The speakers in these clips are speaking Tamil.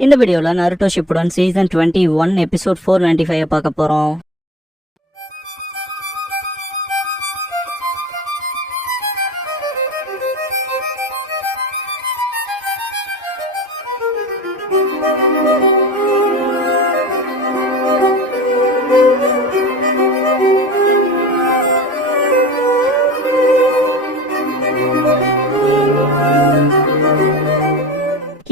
இந்த வீடியோல நருட்டோ ஷிப்புடன் சீசன் 21 எபிசோட் 495 பார்க்க போறோம்.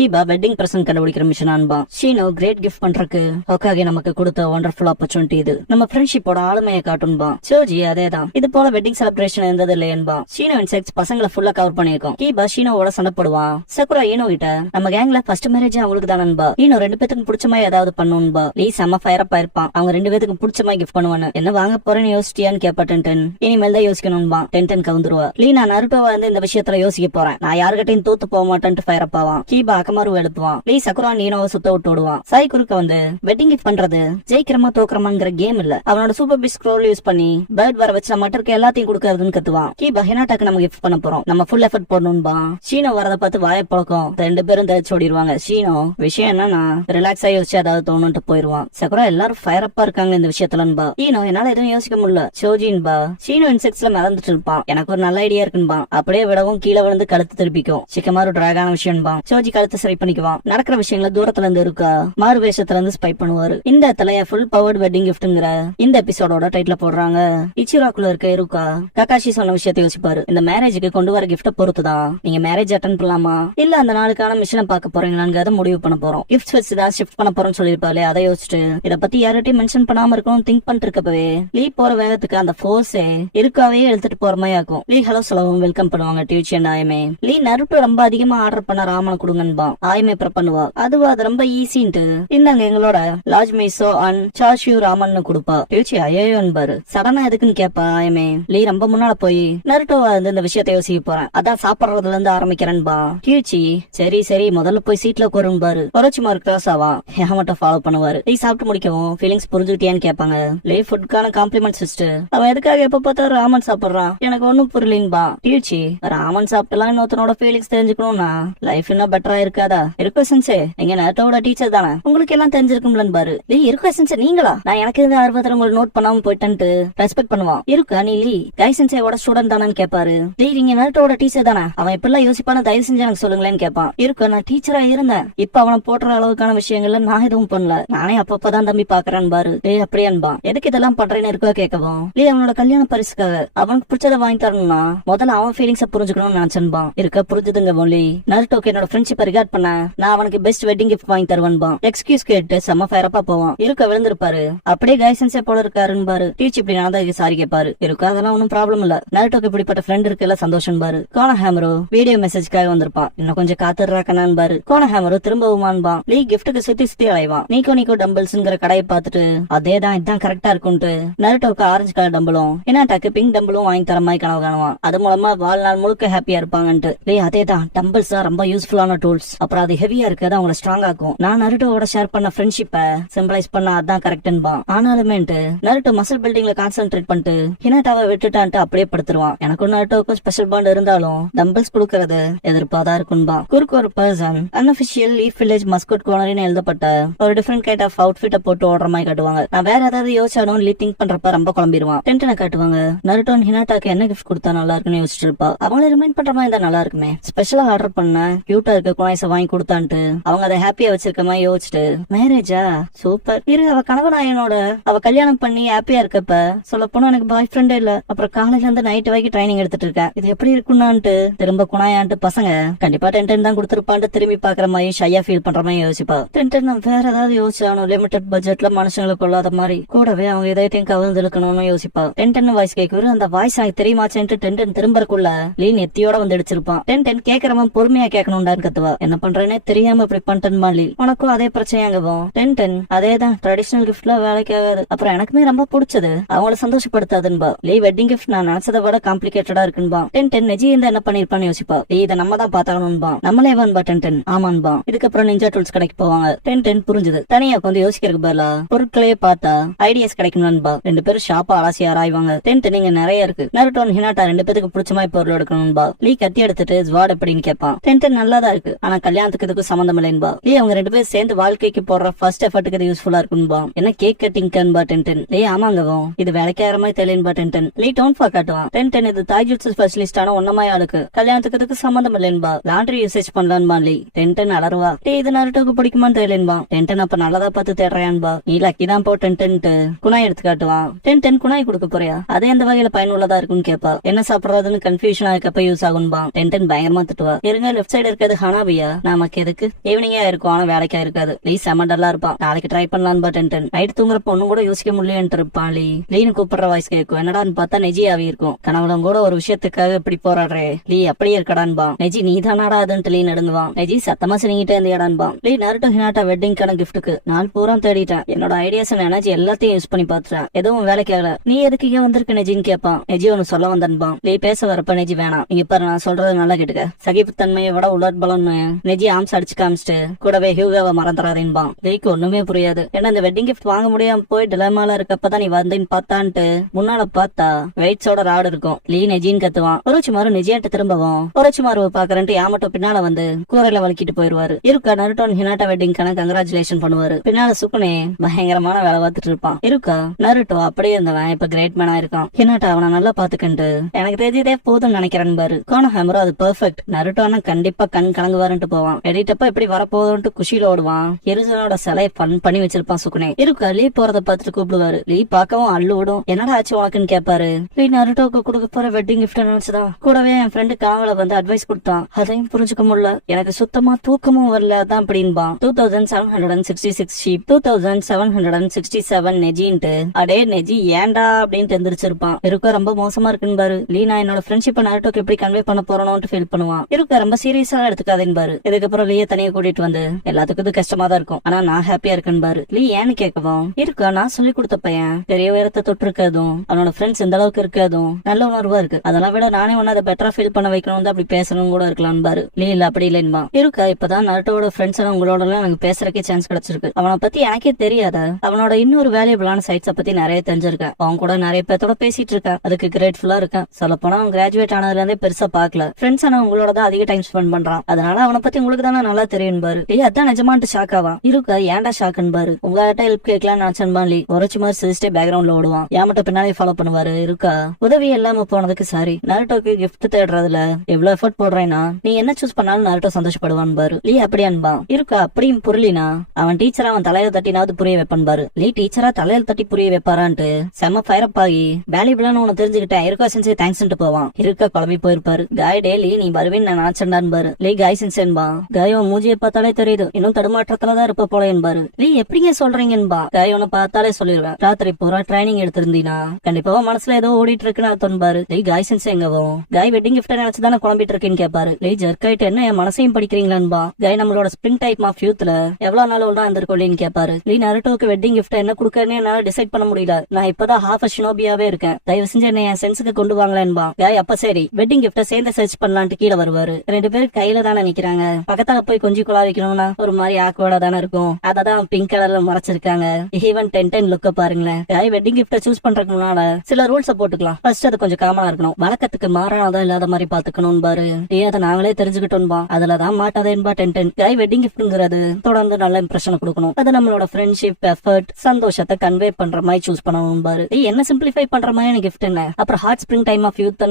கீபா வெட்டிங் பிரசன்ட் கண்டுபிடிக்கிற மிஷன் அன்பா ஷீனோ கிரேட் கிஃப்ட் பண்றதுக்கு ஹோக்காகே நமக்கு கொடுத்த வண்டர்ஃபுல் ஆப்பர்ச்சுனிட்டி இது. நம்ம ஃப்ரெண்ட்ஷிப்போட ஆளுமையை காட்டும்பா. சோஜி அதேதான், இது போல வெட்டிங் செலிப்ரேஷன் இருந்தது இல்லையன்பா. ஷீனோ அண்ட் செக்ஸ் பசங்களை ஃபுல்லா கவர் பண்ணிருக்கோம். கீபா ஷீனோவோட சண்டை போடுவான். சக்குரா ஈனோ கிட்ட நம்ம கேங்ல ஃபர்ஸ்ட் மேரேஜ் அவங்களுக்கு தானன்பா, ஈனோ ரெண்டு பேத்துக்கும் பிடிச்ச மாதிரி ஏதாவது பண்ணும்பா. லீ செம்ம ஃபயரப்பா இருப்பான். அவங்க ரெண்டு பேத்துக்கும் பிடிச்ச மாதிரி கிஃப்ட் பண்ணுவானு. என்ன வாங்க போறேன்னு யோசிச்சியான்னு கேப்பா டென்டன். இனிமேல் தான் யோசிக்கணும்பா. டென்டன் கவுந்துருவா. லீ நான் நருட்டோவா வந்து இந்த விஷயத்துல யோசிக்க போறேன், நான் யாருக்கிட்டையும் தோத்து போக மாட்டேன்ட்டு ஃபயரப்பாவான். கீபா அக்கமாரு எழுப்புவான். லீ சக்குரா நீனோவை சுத்த விட்டு விடுவான். சாய் குறுக்க வந்து வெட்டிங் கிஃப்ட் பண்றது ஜெயிக்கிறமா தோக்கிறமாங்கிற கேம் இல்ல, அவனோட சூப்பர் பீஸ் ஸ்க்ரோல் யூஸ் பண்ணி பேர்ட் வர வச்சு நம்ம மட்டருக்கு எல்லாத்தையும் கொடுக்கறதுன்னு கத்துவான். கீபா ஹினாட்டாக்கு நம்ம கிஃப்ட் பண்ண போறோம், நம்ம ஃபுல் எஃபர்ட் போடணும்பா. ஷீனோ வரத பார்த்து வாய பழக்கம் ரெண்டு பேரும் தச்சு ஓடிடுவாங்க. ஷீனோ விஷயம் என்னன்னா ரிலாக்ஸ் ஆகி யோசிச்சு ஏதாவது தோணுட்டு போயிருவான். சக்குரா எல்லாரும் ஃபயர் அப்பா இருக்காங்க இந்த விஷயத்துலன்பா. ஈனோ என்னால எதுவும் யோசிக்க முடியல சோஜின்பா. ஷீனோ இன்செக்ட்ஸ்ல மறந்துட்டு இருப்பான். எனக்கு ஒரு நல்ல ஐடியா இருக்குன்பா. அப்படியே விடவும் கீழே விழுந்து கழுத்து திருப்பிக்கும். சிக்கமாரு டிராகான விஷயம்பா. சோஜி கழுத்து சரி பண்ணிக்குவான். நடக்கிற விஷயங்களை தூரத்துல இருந்து இருக்கா மாறு வேஷத்துல இருந்து ஸ்பை பண்ணுவாரு. இந்த இடத்துல ஃபுல் பவர்ட் வெட்டிங் கிஃப்ட்ங்கிற இந்த எபிசோடோட டைட்டில் போடுறாங்க. இச்சிராக்குள்ள இருக்க இருக்கா ககாஷி சொன்ன விஷயத்தை யோசிப்பாரு. இந்த மேரேஜுக்கு கொண்டு வர கிஃப்ட பொறுத்துதான் நீங்க மேரேஜ் அட்டன் பண்ணலாமா இல்ல அந்த நாளுக்கான மிஷனை பார்க்க போறீங்களான்னு முடிவு பண்ண போறோம். கிஃப்ட் வச்சு தான் ஷிஃப்ட் பண்ண போறோம்னு சொல்லிருப்பாரு. அதை யோசிச்சுட்டு இத பத்தி யார்கிட்டயும் மென்ஷன் பண்ணாம இருக்கணும் திங்க் பண்ணிட்டு இருக்கப்பவே லீ போற வேகத்துக்கு அந்த ஃபோர்ஸே இருக்காவே எழுத்துட்டு போற மாதிரி ஆகும். லீ ஹலோ சொல்லவும் வெல்கம் பண்ணுவாங்க டியூச்சி அண்ட் ஆயமே. லீ நருட்டோ ரொம்ப அதிகமா ஆர்டர் பண்ண ராமனை கொடுங்கன்பா. ஆயமே ப்ரெப் பண்ணுவா. அதுவா அது ரொம்ப ஈஸின்ட்டு இந்தாங்க எங்களோட லார்ஜ் மீசோ அண்ட் சாஷியூ ராமன் கொடுப்பா. டியூச்சி ஐயோன்பாரு. சடனா எதுக்குன்னு கேப்பா ஆயமே. லீ ரொம்ப முன்னால போய் நருட்டோவா இருந்து இந்த விஷயத்தை யோசிக்க போறேன், அதான் சாப்பிடறதுல இருந்து ஆரம்பிக்கிறேன்பா. டியூச்சி சரி சரி முதல்ல போய் சீட்ல உட்காரும்பாரு. குறைச்சுமாரு கிராஸ் ஆவா ஹேமட்ட ஃபாலோ பண்ணுவாரு. லீ சாப்பிட்டு முடிக்கவும் ஃபீலிங்ஸ் புரிஞ்சுக்கிட்டியான்னு கேட்பாங்க. லீ ஃபுட்கான காம்ப்ளிமெண்ட் சிஸ்டர். அவன் எதுக்காக எப்ப பார்த்தா ராமன் சாப்பிடுறான் எனக்கு ஒன்னும் புரியலன்பா. டியூச்சி ராமன் சாப்பிட்டுலாம் இன்னொருத்தனோட ஃபீலிங்ஸ் தெரிஞ்சுக்கணும்னா லைஃப் இன்னும் பெட்டரா இருக்காதா? இருக்கோ சென்சே எங்க நருட்டோவோட டீச்சர் தானே, உங்களுக்கு எல்லாம் தெரிஞ்சிருக்கும்லன்னு பாரு. லீ இருக்கோ சென்சே நீங்களா? நான் எனக்கு இருந்த ஆர்வத்தை உங்களை நோட் பண்ணாம போயிட்டு ரெஸ்பெக்ட் பண்ணுவான். இருக்கா நீ லீ கை சென்சேவோட ஸ்டூடெண்ட் தானு கேட்பாரு. லீ நீங்க நருட்டோவோட டீச்சர் தானே, அவன் எப்படிலாம் யோசிப்பான தயவு செஞ்சு எனக்கு சொல்லுங்களேன்னு கேட்பான். இருக்கா நான் டீச்சரா இருந்தேன், இப்ப அவனை போடுற அளவுக்கான விஷயங்கள்ல நான் எதுவும் பண்ணல, நானே அப்பப்பதான் தம்பி பாக்குறேன்னு பாரு. லீ அப்படியான்பா. எதுக்கு இதெல்லாம் பண்றேன்னு இருக்கா கேட்கவும் லீ அவனோட கல்யாண பரிசுக்காக அவனுக்கு பிடிச்சதை வாங்கி தரணும்னா முதல்ல அவன் ஃபீலிங்ஸ புரிஞ்சுக்கணும்னு நினைச்சன்பா. இருக்க புரிஞ்சுதுங்க லீ. நருட்டோக்கு என்னோட ஃப்ரெண்ட்ஷிப் ரிகார்ட் பண்ண நான் அவனுக்கு பெஸ்ட் வெட்டிங் கிஃப்ட் வாங்கி தருவான்பா. எக்ஸ்கியூஸ் கேட்டு செம்ம ஃபயரப்பா போவான். இருக்க விழுந்திருப்பாரு. அப்படியே கைசன்ஸே போல இருக்காருன்னு பாரு. டீச் இப்படி நடந்தா சாரி கேட்பாரு. இருக்கா அதெல்லாம் ஒன்னும் ப்ராப்ளம் இல்ல, நருட்டோக்கு இப்படிப்பட்ட ஃப்ரெண்ட் இருக்குல்ல சந்தோஷம் பாரு. கோன ஹேமரோ வீடியோ மெசேஜ்க்காக வந்திருப்பான். இன்னும் கொஞ்சம் காத்துறாக்கனான்னு பாரு. கோன ஹேமரோ திரும்பவுமான்பா. லீ கிஃப்ட்டுக்கு சுத்தி சுத்தி அலைவான். நீக்கோ டம்பிள்ஸ்ங்கிற கடையை பார்த்துட்டு அதேதான் இதுதான் கரெக்டா இருக்கும்ட்டு நருட்டோக்கு ஆரஞ்சு கலர் டம்பிளும் ஹினாட்டாக்கு பிங்க் டம்பிளும் வாங்கி தர மாதிரி கனவு காணுவான். அது மூலமா வாழ்நாள் முழுக்க ஹாப்பியா இருப்பாங்கன்ட்டு. லீ அதேதான் டம்பிள்ஸ் தான் ரொம்ப யூஸ்ஃபுல்லான டூல்ஸ், அப்புறம் அது ஹெவியா இருக்கிறது அவங்களை ஸ்ட்ராங் ஆக்கும். நான் நருட்டோவோட ஷேர் பண்ண ஃப்ரெண்ட்ஷிப்பை சிம்பலைஸ் பண்ண அதான் கரெக்ட்ன்பா. ஆனாலுமே நருட்டோ மசில் பில்டிங்ல கான்சென்ட்ரேட் பண்ணிட்டு ஹினாட்டாவை விட்டுட்டான்ட்டு அப்படியே படுத்துருவான். எனக்கும் நருட்டோக்கும் ஸ்பெஷல் பாண்ட் இருந்தாலும் டம்பிள்ஸ் கொடுக்கறது எதிர்ப்பாதான் இருக்கும்பா. குறுக்கு ஒரு person unofficial leaf village mascot கோனரின்னு எழுதப்பட்ட ஒரு டிஃபரெண்ட் கைண்ட் ஆஃப் அவுட்ஃபிட்ட போட்டு ஓடுற மாதிரி காட்டுவாங்க. நான் வேற ஏதாவது யோசிச்சாலும் லீ திங்க் பண்றப்ப ரொம்ப குழம்பிடுவான். டென்டனை காட்டுவாங்க. நருட்டோ ஹினாட்டாக்கு என்ன கிஃப்ட் கொடுத்தா நல்லா இருக்குன்னு யோசிச்சிட்டு இருப்பா. அவங்கள ரிமைண்ட் பண்ற மாதிரி தான் நல்லா இருக்குமே. ஸ்பெஷலா ஆர்டர் பண்ண கியூட்டா இருக்க குனாய்ஸ வாங்கி கொடுத்தான்ட்டு அவங்க அதை ஹாப்பியா வச்சிருக்க மாதிரி யோசிச்சுட்டு மேரேஜா சூப்பர் இரு அவ கணவனாயனோட அவ கல்யாணம் பண்ணி ஹாப்பியா இருக்கப்ப சொல்ல போனா எனக்கு பாய் ஃப்ரெண்டே இல்ல, அப்புறம் காலையில இருந்து நைட் வரைக்கும் ட்ரைனிங் எடுத்துட்டு இருக்கேன், இது எப்படி இருக்குன்னான்ட்டு திரும்ப குணாயான்ட்டு பசங்க கண்டிப்பா டென்டன் தான் கொடுத்துருப்பான்ட்டு திரும்பி பாக்குற மாதிரி ஷையா ஃபீல் பண்ற மாதிரி யோசிப்பா. டென்டன் வேற ஏதாவது யோசிச்சானோ லிமிடெட் பட்ஜெட்ல மனுஷங்களை கொள்ளாத மாதிரி கூடவே அவங்க இதயத்தையும் கவர்ந்து இழுக்கணும்னு யோசிப்பா. டென்டன் வாய்ஸ் கேட்குற அந்த வாய்ஸ் எனக்கு தெரியுமாச்சேன்ட்டு டென்டன் திரும்பறக்குள்ள லீ நெத்தியோட வந்து அடிச்சிருப்பான். டென்டன் கேக்குறவன் பொறுமையா கேட்கணும்டான்னு கத்துவா. என்ன பண்றேன்னே தெரியாம இப்படி பண்ணிட்டேன் மாலி, உனக்கும் அதே பிரச்சனையாகவும் டென்டன் அதேதான் ட்ரெடிஷனல் கிஃப்ட்ல வேலைக்கு ஆகாது, அப்புறம் எனக்குமே ரொம்ப பிடிச்சது அவங்கள சந்தோஷப்படுத்தாதுன்பா. லீ வெட்டிங் கிஃப்ட் நான் நினைச்சதை விட காம்ப்ளிகேட்டடா இருக்குன்பா. டென்டன் நெஜி இந்த என்ன பண்ணிருப்பான்னு யோசிப்பா. லீ இதை நம்ம தான் பாத்தாகணும்பா. நம்மளே வான்பா டென்டன். ஆமான்பா. இதுக்கப்புறம் நிஞ்சா டூல்ஸ் கடைக்கு போவாங்க. டென்டன் புரிஞ்சுது. தனியா கொஞ்சம் யோசிக்கிறதுக்கு பதிலா பொருட்களையே பார்த்தா ஐடியாஸ் கிடைக்கணும்பா. ரெண்டு பேரும் ஷாப்பா அலாசி ஆராய்வாங்க. டென்டன் இங்க நிறைய இருக்கு, நருட்டோ ஹினாட்டா ரெண்டு பேருக்கு பிடிச்ச மாதிரி பொருள் எடுக்கணும்பா. லீ கத்தி எடுத்துட்டு ஜுவாட் எப்படின்னு கேட்பான். டென்டன் நல்லாதான் இருக்கு, ஆனா கல்யாணத்துக்கு இதுக்கு சம்பந்தம் இல்லைன்பா. லீ அவங்க 2 பேரும் சேர்ந்து வாழ்க்கைக்கு போடுற ஃபர்ஸ்ட் எஃபர்ட்டுக்கு இது யூஸ்ஃபுல்லா இருக்குன்பா. என்ன கேக் கட்டிங் கன்பா டென்டன். லீ ஆமாங்கவும் இது வேலைக்கார மாதிரி தெரியலன்பா டென்டன். லீ டோன் ஃபா காட்டுவான். டென்டன் இது தாய்ஜுட்சு ஸ்பெஷலிஸ்டான ஒன்னமாய் ஆளுக்கு கல்யாணத்துக்கு இதுக்கு சம்பந்தம் இல்லைன்பா. Laundry usage பண்ணலான்பா. லீ டென்டன் அலறுவா. லீ இது நருட்டோக்கு பிடிக்குமான்னு தெரியலன்பா. டென்டன் அப்ப நல்லதா பார்த்து தேடுறான்பா. நீ லக்கி தான் போ டென்டன்ட்டு குணாய் எடுத்து காட்டுவான். டென்டன் குணாய் கொடுக்க போறியா? அதே எந்த வகையில பயனுள்ளதா இருக்குன்னு கேப்பா. என்ன சாப்பிடுறதுன்னு கன்ஃபியூஷன் ஆக்கப்ப யூஸ் ஆகும்பா. டென்டன் பயங்கரமா திட்டுவா. இருங்க லெஃப்ட் சைடு இருக்கிறது ஹனாபியா. நமக்கு எதுக்கு ஈவினிங்கா இருக்கும் ஆனா வேலைக்கா இருக்காது. லீ செமண்டல்லா இருப்பான். நாளைக்கு ட்ரை பண்ணலான்பா டென்டன். நைட் தூங்குறப்ப ஒண்ணும் கூட யோசிக்க முடியலன்ட்டு இருப்பான். லீ லீனு கூப்பிடுற வாய்ஸ் கேட்கும். என்னடான்னு பார்த்தா நெஜி ஆவி இருக்கும். கனவுலம் கூட ஒரு விஷயத்துக்காக இப்படி போராடுறே. லீ அப்படியே இருக்கடான்பா. நெஜி நீ தானாடா அதுன்ட்டு லீ நடுங்குவான். நெஜி சத்தமா சினிங்கிட்டே இருந்தியாடான்பா. லீ நருட்டோ ஹினாட்டா வெட்டிங்கான கிஃப்ட்டுக்கு நாள் பூரா தேடிட்டேன். என்னோட ஐடியாஸ் எனர்ஜி எல்லாத்தையும் யூஸ் பண்ணி பாத்துட்டேன். எதுவும் வேலைக்கு ஆகல. நீ எதுக்கு இங்க வந்திருக்க நெஜின்னு கேட்பான். நெஜி ஒன்னு சொல்ல வந்தன்பா. லீ பேச வரப்ப நெஜி வேணாம். இங்க பாரு நான் சொல்றது நல்லா கேட்டுக்க. சகிப்புத்தன்மையை விட உலர் பலன்னு நெஜி ஆம்ஸ் அடிச்சு காமிச்சிட்டு கூடவே ஹியூகாவை மறந்துறாதேன்பா. லீக்கு ஒண்ணுமே புரியாது. ஏன்னா இந்த வெட்டிங் கிஃப்ட் வாங்க முடியாம போய் டிலமால இருக்கப்பதான் நீ வந்தேன்னு பார்த்தான்ட்டு முன்னால பார்த்தா வெயிட்ஸோட ராடு இருக்கும். லீ நெஜின்னு கத்துவான். ஒருச்சுமாரு நெஜியாட்ட திரும்பவும் ஒருச்சுமாரு பாக்குறேன்ட்டு யாமட்டோ பின்னால வந்து கூரையில வலிக்கிட்டு போயிருவாரு. இருக்கா நருட்டோ ஹினாட்டா வெட்டிங்கான கங்க்ராச்சுலேஷன் பண்ணுவாரு. பின்னால சுக்குனே பயங்கரமான வேலை பார்த்துட்டு இருப்பான். இருக்கா நருட்டோ அப்படியே இருந்தவன் இப்ப கிரேட் மேனா இருக்கான். ஹினாட்டா அவனை நல்லா பாத்துக்கிட்டு எனக்கு தெரிஞ்சதே போதும்னு நினைக்கிறேன் பாரு. கோனஹாமரோ அது பெர்ஃபெக்ட். நருட்டோனா கண்டிப்பா கண் கலங்குவாருன்ட்டு போவான். எடிட்டப்ப எப்படி வரப்போகுதுன்ட்டு குஷியில ஓடுவான். எரிசனோட சிலையை ஃபன் பண்ணி வச்சிருப்பான் சுக்குனே. இருக்கா லீ போறத பார்த்துட்டு கூப்பிடுவாரு. லீ பார்க்கவும் அள்ளு விடும். என்னடா ஆச்சு உனக்குன்னு கேட்பாரு. லீ நருட்டோக்கு கொடுக்க போற வெட்டிங் கிஃப்ட் நினைச்சுதான் கூடவே என் ஃப்ரெண்டு காவல வந்து அட்வைஸ் கொடுத்தான். அதையும் புரிஞ்சுக்க முடியல. எனக்கு சுத்தமா தூக்கமும் வரல தான் அப்படின்பான். 2766 ஷீப் 2767 நெஜின்ட்டு அடே நெஜி ஏன்டா அப்படின்னு எந்திரிச்சிருப்பான். இருக்க ரொம்ப மோசமா இருக்குன்னு பாரு. லீ நான் என்னோட ஃப்ரெண்ட்ஷிப் நருட்டோக்கு எப்படி கன்வே பண்ண போறோம்னு ஃபீல் பண்ணுவான். இருக்க ரொம்ப சீரியஸா எடுத்துக்காதேன்னு பாரு. இதுக்கப்புறம் லீய தனியா கூட்டிட்டு வந்து எல்லாத்துக்கும் இது கஷ்டமா தான் இருக்கும். ஆனா நான் ஹாப்பியா இருக்கேன்னு பாரு. லீ ஏன்னு கேட்கவும் இருக்கா நான் சொல்லி கொடுத்த பையன் பெரிய உயரத்தை தொட்டு இருக்கதும் அவனோட ஃப்ரெண்ட்ஸ் இந்த அளவுக்கு இருக்கதும் நல்ல உணர்வா இருக்கு. அதெல்லாம் விட நானே ஒன்னு அதை பெட்டரா ஃபீல் பண்ண வைக்கணும் அப்படி பேசணும் கூட இருக்கலாம் பாரு. லீ இல்ல அப்படி இல்லைன்பா. இருக்கா இப்பதான் நருட்டோட ஃப்ரெண்ட்ஸ் எல்லாம் உங்களோட எல்லாம் எனக்கு பேசுறதுக்கே சான்ஸ் கிடைச்சிருக்கு. அவனை பத்தி எனக்கே தெரியாத அவனோட இன்னொரு வேல்யூபிளான சைட்ஸ பத்தி நிறைய தெரிஞ்சிருக்கேன். அவன் கூட நிறைய பேர்த்தோட பேசிட்டு இருக்கேன். அதுக்கு கிரேட்ஃபுல்லா இருக்கேன். சொல்ல போனா அவன் கிராஜுவேட் ஆனதுல இருந்தே பெருசா பாக்கல. ஃப்ரெண்ட்ஸ் ஆனா உங்களோட தான் அதிக டைம் ஸ்பெண்ட் பண்றான். அதனால அவனை பத்தி உங்களுக்கு தானே நல்லா தெரியும் பாரு. லீ அதான் நிஜமான்ட்டு ஷாக் ஆவான். இருக்கா ஏன்டா ஷாக்குன்னு பாரு. உங்ககிட்ட ஹெல்ப் கேட்கலாம் நினைச்சன்பா. லீ உரைச்சு மாதிரி சிரிச்சிட்டே பேக்ரவுண்ட்ல ஓடுவான். யாமட்ட பின்னாலே ஃபாலோ பண்ணுவாரு. இருக்கா உதவி இல்லாம போனதுக்கு சாரி. நருட்டோக்கு கிஃப்ட் தேடுறதுல எவ்வளவு எஃபர்ட் போடுறேன்னா நீ என்ன சூஸ் பண்ணாலும் நருட்டோ சந்தோஷப்படுவான் பாரு. லீ அப்படியான்பா. இருக்கா அப்படியும் புரியலினா அவன் டீச்சரா அவன் தலையில தட்டினாவது புரிய வைப்பான் பாரு. லீ டீச்சரா தலையில தட்டி புரிய வைப்பாரான்ட்டு செம்ம ஃபயர் அப் ஆகி வேல்யூபிளான உன தெரிஞ்சுக்கிட்டேன். இருக்கா சென்சே தேங்க்ஸ் போவான். இருக்கா குழம்பி போயிருப்பாரு. காய் டேலி நீ வருவேன்னு நான் நினைச்சேன்டான் பாரு. லீ காய் சென்சேன்பா. காய் உன் மூஞ்சியை பார்த்தாலே தெரியுது இன்னும் தடுமாற்றத்துலதான் இருப்ப போல என்பாரு. லீ எப்படிங்க சொல்றீங்கன்பா. காய் உன்னை பார்த்தாலே சொல்லிடுவேன். ராத்திரி பூரா ட்ரைனிங் எடுத்திருந்தீனா கண்டிப்பா மனசுல ஏதோ ஓடிட்டு இருக்குன்னு அர்த்தம்பாரு. லீ காய் சென்சே எங்கவும் காய் வெட்டிங் கிஃப்ட் நினைச்சுதானே குழம்பிட்டு இருக்கேன்னு கேட்பாரு. லீ ஜர்க்காயிட்டு என்ன என் மனசையும் படிக்கிறீங்களான்பா. காய் நம்மளோட ஸ்பிரிங் டைப் ஆஃப் யூத்ல எவ்வளவு நாள் உள்ள இருந்திருக்கோன்னு கேட்பாரு. லீ நருட்டோக்கு வெட்டிங் கிஃப்ட் என்ன கொடுக்கறேன்னு என்னால டிசைட் பண்ண முடியல. நான் இப்பதான் ஹாஃப் ஷினோபியாவே இருக்கேன். தயவு செஞ்சு என்ன என் சென்ஸுக்கு கொண்டு வாங்கலன்பா. காய் அப்ப சரி வெட்டிங் கிஃப்ட சேர்ந்து சர்ச் பண்ணலான்ட்டு கீழே வருவாரு. 2 பேரும் கையில தானே நிக்கிறாங்க. பக்கத்துல போய் கொஞ்சம் குழா வைக்கணும்னா ஒரு மாதிரி ஆக்வர்டா தானே இருக்கும். அததான் பிங்க் கலர்ல மறைச்சிருக்காங்க. ஈவன் 10 லுக்க பாருங்களேன். காய் வெட்டிங் கிஃப்ட சூஸ் பண்றதுக்கு முன்னால சில ரூல்ஸ் போட்டுக்கலாம். ஃபர்ஸ்ட் அது கொஞ்சம் காமனா இருக்கணும். வழக்கத்துக்கு மாறானதா இல்லாத மாதிரி பாத்துக்கணும் பாரு. அதை நாங்களே தெரிஞ்சுக்கிட்டோம்பா. அதுலதான் மாட்டாதேன்பா 10. காய் வெட்டிங் கிஃப்ட்ங்கிறது தொடர்ந்து நல்ல இம்ப்ரெஷன் கொடுக்கணும். அது நம்மளோட ஃப்ரெண்ட்ஷிப் எஃபர்ட் சந்தோஷத்தை கன்வே பண்ற மாதிரி சூஸ் பண்ணணும் பாரு. என்ன சிம்பிளிஃபை பண்ற மாதிரி கிஃப்ட் என்ன அப்புறம் heart spring time of youth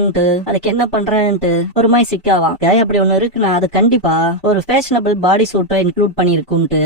அதுக்கு என்ன பண்றேன்ட்டு ஒரு மாதிரி சிக்காவான். காய் அப்படி ஒண்ணு இருக்குன்னா அது கண்டிப்பா ஒரு ஃபேஷனபிள் பாடி சூட்டை இன்க்ளூட் பண்ணிருக்கும்ட்டு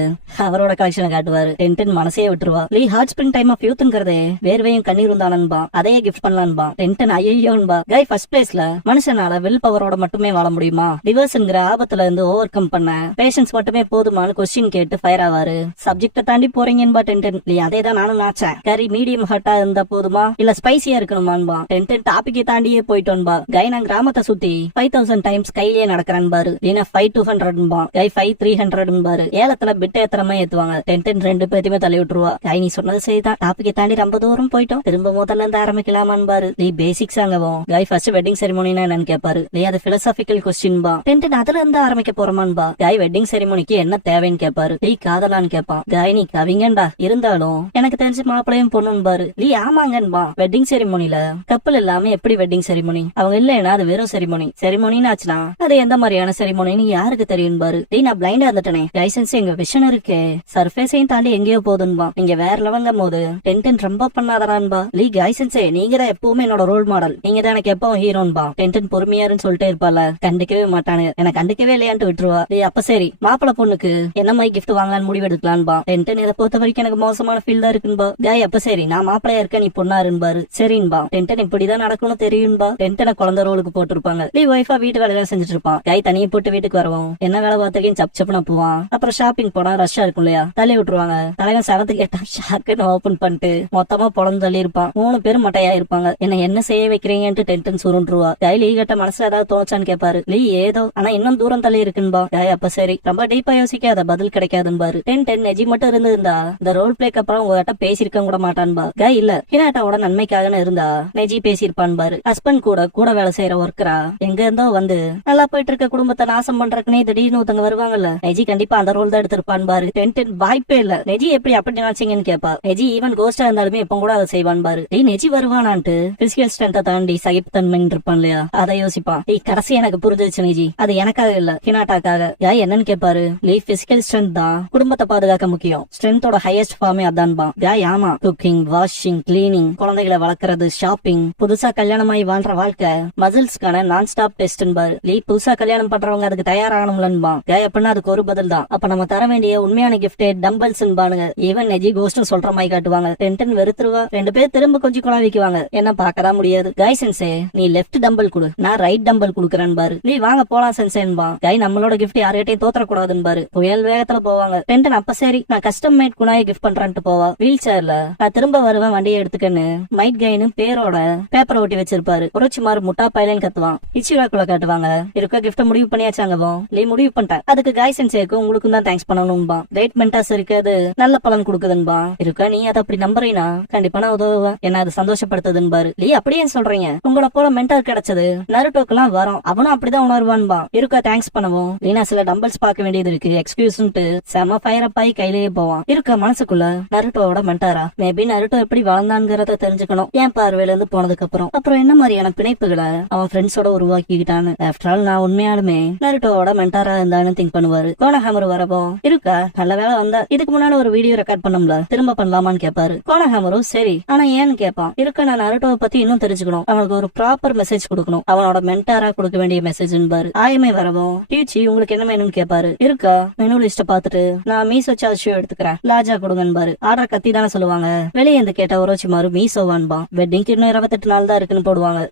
அவரோட கலெக்ஷனை காட்டுவாரு. 10 மனசே விட்டுருவா. லீ ஹார்ட் ஸ்பிரிங் டைம் ஆஃப் யூத்ங்கிறதே வேர்வையும் கண்ணீரும் தானன்பா. அதையே கிஃப்ட் பண்ணலான்பா. 10 ஐயோன்பா. காய் ஃபர்ஸ்ட் பிளேஸ்ல மனுஷனால வில் பவரோட மட்டுமே வாழ முடியுமா டிவர்ஸ்ங்கிற ஆபத்துல இருந்து ஓவர் கம் பண்ண பேஷன்ஸ் மட்டுமே போதுமானு கொஸ்டின் கேட்டு ஃபயர் ஆவாரு. சப்ஜெக்ட தாண்டி போறீங்கன்பா 10. லீ அதேதான் நானும் நாச்சேன். கறி மீடியம் ஹாட்டா இருந்தா போதுமா இல்ல ஸ்பைசியா இருக்கணுமான்பா. 10 டாபிக்கை தாண்டியே போயிட்டோன்பா. கை நான் கிராமத்தை சுத்தி 5000 டைம்ஸ் கையிலேயே நடக்கிறேன் பாரு. இல்லைன்னா 5200 கை 5300 பாரு. ஏலத்துல பிட்ட ஏத்தரமா ஏத்துவாங்க. 10 2 பேத்தையுமே தள்ளி விட்டுருவா. கை நீ சொன்னது சரிதான். டாபிக்கை தாண்டி ரொம்ப தூரம் போயிட்டோம். திரும்ப முதல்ல இருந்து ஆரம்பிக்கலாமான்னு பாரு. நீ பேசிக்ஸ் அங்கவும் கை ஃபர்ஸ்ட் வெட்டிங் செரிமோனினா என்னன்னு கேட்பாரு. நீ அது பிலசாபிக்கல் கொஸ்டின் பா. 10 அதுல இருந்து ஆரம்பிக்க போறமான்பா. கை வெட்டிங் செரிமோனிக்கு என்ன தேவைன்னு கேட்பாரு. நீ காதலான்னு கேட்பான். காய் நீ கவிங்கண்டா இருந்தாலும் எனக்கு தெரிஞ்ச மாப்பிளையும் பொண்ணுன்னு பாரு. நீ ஆமாங்கன்பா. வெட்டிங் செரிமோனில கப்பல் இல்லாம எப்படி வெட்டிங் செரிமோனி அவங்க இல்லைன்னா அது வெறும் செரிமோனி. செரிமோனின்னு ஆச்சுன்னா அது எந்த மாதிரியான செரிமோனின்னு யாருக்கு எனக்கு தெரியும் பாரு. டேய் நான் பிளைண்டா இருந்துட்டேனே. லைசன்ஸ் எங்க விஷன் இருக்கே சர்ஃபேஸையும் தாண்டி எங்கேயோ போகுதுன்பா. நீங்க வேற லெவல்ங்கும் போது டென்டன் ரொம்ப பண்ணாதடான்பா. லீ லைசன்ஸே நீங்க தான் எப்பவுமே என்னோட ரோல் மாடல். நீங்க தான் எனக்கு எப்பவும் ஹீரோன்பா. டென்டன் பொறுமையாருன்னு சொல்லிட்டே இருப்பால. கண்டுக்கவே மாட்டானு. எனக்கு கண்டுக்கவே இல்லையான்ட்டு விட்டுருவா. டேய் அப்ப சரி மாப்பிள்ள பொண்ணுக்கு என்ன மாதிரி கிஃப்ட் வாங்கலான்னு முடிவு எடுக்கலான்பா. டென்டன் இதை பொறுத்த வரைக்கும் எனக்கு மோசமான ஃபீல் தான் இருக்குன்பா. காய் அப்ப சரி நான் மாப்பிளையா இருக்க நீ பொண்ணாருன்பாரு. சரின்பா. டென்டன் இப்படிதான் நடக்கணும் தெரியும்பா. டென்டனை குழந்தை ரோலுக்கு போட்டுருப்பாங்க. நீ ஒய்ஃபா வீட்டு வேலையெல்லாம் செஞ்சுட்டு இருப்பான். காய் தனியை போட்டு வீட்டுக்கு வரவும் என்ன வேலை பார்த்துக்கேன் சப் சப்னா போவான். அப்புறம் ஷாப்பிங் போனா ரஷ்ஷா இருக்கும் இல்லையா தள்ளி விட்டுருவாங்க. தலைவன் சரத்து கேட்டா ஷாக்குன்னு ஓபன் பண்ணிட்டு மொத்தமா பொழந்து தள்ளி இருப்பான். 3 பேரும் மட்டையா இருப்பாங்க. என்ன செய்ய வைக்கிறீங்கன்ட்டு டென்டன் சுருண்டுருவா. காய் லீ கிட்ட மனசுல ஏதாவது தோச்சான்னு கேட்பாரு. லீ ஏதோ ஆனா இன்னும் தூரம் தள்ளி இருக்குன்பா. காய் அப்ப சரி ரொம்ப டீப்பா யோசிக்காத பதில் கிடைக்காதுன்பாரு. டென்டன் நெஜி மட்டும் இருந்திருந்தா இந்த ரோல் பிளேக்கு அப்புறம் உங்ககிட்ட பேசிருக்க கூட மாட்டான்பா. காய் இல்ல ஹினாட்டாவோட நன்மைக்காக இருந்தா நெஜி பேசியிருப்பான் பாரு. ஹஸ்பண்ட் கூட வேலை செய்யற ஒர்க்கரா எங்க இருந்தோ வந்து நல்லா போயிட்டு இருக்க குடும்பத்தை நாசம் பண்றதுக்குனே திடீர்னு ஒருத்தங்க வருவாங்கல்ல. நெஜி கண்டிப்பா அந்த ரோல் தான் எடுத்திருப்பான் பாரு. டென்டன் வாய்ப்பே இல்ல. நெஜி எப்படி அப்படி நினைச்சீங்கன்னு கேப்பா. நெஜி ஈவன் கோஸ்டா இருந்தாலுமே எப்ப கூட அதை செய்வான் பாரு. நெஜி வருவானான்ட்டு பிசிக்கல் ஸ்ட்ரென்த்தை தாண்டி சகிப்புத்தன்மைன்னு இருப்பான் இல்லையா அதை யோசிப்பான். கடைசி எனக்கு புரிஞ்சிருச்சு நெஜி அது எனக்காக இல்ல ஹினாட்டாக்காக. என்னன்னு கேட்பாரு. பிசிக்கல் ஸ்ட்ரென்த் தான் குடும்பத்தை பாதுகாக்க முக்கியம். ஸ்ட்ரென்த்தோட ஹையஸ்ட் ஃபார்மே அதான்பா. ஆமா குக்கிங் வாஷிங் கிளீனிங் குழந்தைகளை வளர்க்கறது ஷாப்பிங் புதுசா கல்யாணமாயி வாழ்ற வாழ்க்கை மசில்ஸ்க்கான நான் ஸ்டாப் டெஸ்ட் பாரு. புதுசா கல்யாணம் பண்றவங்க அதுக்கு தயாராகணும்லன்பா. அப்படின்னா அதுக்கு ஒரு பதில் தான். அப்ப நம்ம தர வேண்டிய உண்மையான கிஃப்ட் டம்பல்ஸ் பானுங்க. ஈவன் நெஜி கோஸ்ட் சொல்ற மாதிரி காட்டுவாங்க. டென்டன் வெறுத்துருவா. 2 பேர் திரும்ப கொஞ்சம் குழாவிக்குவாங்க. என்ன பாக்கதான் முடியாது. காய் சென்சே நீ லெஃப்ட் டம்பல் கொடு நான் ரைட் டம்பல் குடுக்கறேன் பாரு. நீ வாங்க போலாம் சென்சேன்பா. காய் நம்மளோட கிஃப்ட் யார்கிட்டயும் தோத்தர கூடாதுன்னு பாரு. புயல் வேகத்துல போவாங்க. டென்டன் அப்ப சரி நான் கஸ்டம் மேட் குணாயை கிஃப்ட் பண்றேன்ட்டு போவா. வீல் சேர்ல நான் திரும்ப வருவேன் வண்டியை எடுத்துக்கன்னு மைட் கைனு பேரோட பேப்பர் ஒட்டி வச்சிருப்பாரு. புரட்சிமாறு முட்டா பைலன் கத்துவான். இச்சிராக்குள்ள காட்டுவாங்க. இருக்க கிஃப்ட் முடிவு பண்ணியாச்சாங்கவோ லீ முடிவு பண்ணிட்டேன். அதுக்கு காய் சென்சேக்கு உங்களுக்கு தான் தேங்க்ஸ் பண்ணணும்பா. ரைட் மென்டாஸ் இருக்குது நல்ல பலன் கொடுக்குதுன்பா. இருக்கா நீ அதை அப்படி நம்புறீனா கண்டிப்பா நான் உதவுவேன். என்ன அது சந்தோஷப்படுத்துதுன்பாரு. லீ அப்படியே சொல்றீங்க உங்களோட போல மென்டார் கிடைச்சது நருட்டோக்கெல்லாம் வரும். அவனும் அப்படிதான் உணர்வான்பா. இருக்கா தேங்க்ஸ் பண்ணுவோம். லீனா சில டம்பல்ஸ் பார்க்க வேண்டியது இருக்கு எக்ஸ்கியூஸ்ன்ட்டு செம ஃபயர் அப் ஆகி கையிலேயே போவான். இருக்க மனசுக்குள்ள நருட்டோவோட மென்டாரா மேபி நருட்டோ எப்படி வளர்ந்தான்ங்கிறத தெரிஞ்சுக்கணும். என் பார்வையில இருந்து போனதுக்கு அப்புறம் என்ன மாதிரியான பிணைப்புகளை அவன் ஃப்ரெண்ட்ஸோட உருவாக்கிக்கிட்டான்னு. ஆஃப்டர் ஆல் நான் உண்மையாலுமே நருட்டோவோட மென்டாரா இருந்தான்னு திங்க் பண்ணுவாரு. கோனஹாமர் வரப்போ இருக்கா நல்ல வேலை வந்தா இதுக்கு முன்னாடி ஒரு வீடியோ ரெக்கார்ட் பண்ணோம்ல திரும்ப பண்ணலாமான்னு கேட்பாரு. கோனஹாமரும் சரி ஆனா ஏன்னு கேட்பான். இருக்க நான் நருட்டோவை பத்தி இன்னும் தெரிஞ்சுக்கணும். அவனுக்கு ஒரு ப்ராப்பர் மெசேஜ் கொடுக்கணும். அவனோட மென்டாரா கொடுக்க வேண்டிய மெசேஜ் பாரு. ஆயமே வரவும் டீச்சி உங்களுக்கு என்ன வேணும்னு கேட்பாரு. இருக்கா மெனு லிஸ்ட பாத்துட்டு நான் மீசோ சாஷியோ எடுத்துக்கிறேன் லாஜா கொடுங்கன்னு பாரு. ஆர்டர் கத்தி தானே சொல்லுவாங்க. வெளியே இருந்து கேட்ட ஒரோச்சிமாரு மீசோவான்பா. வெட்டிங்க்கு இன்னும் 28 நாள் தான் இருக்குன்னு போடுவாங்க.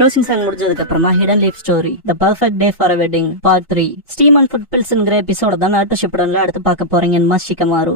க்ளோசிங் சாங் முடிஞ்சதுக்கு அப்புறமா hidden leaf story the perfect day for a wedding part 3 steam and food பில்ஸ்ங்கிற எபிசோட தான் அடுத்த ஷிப்டன்ல அடுத்து பார்க்க போறீங்கன்னு மாஷிகமாரு.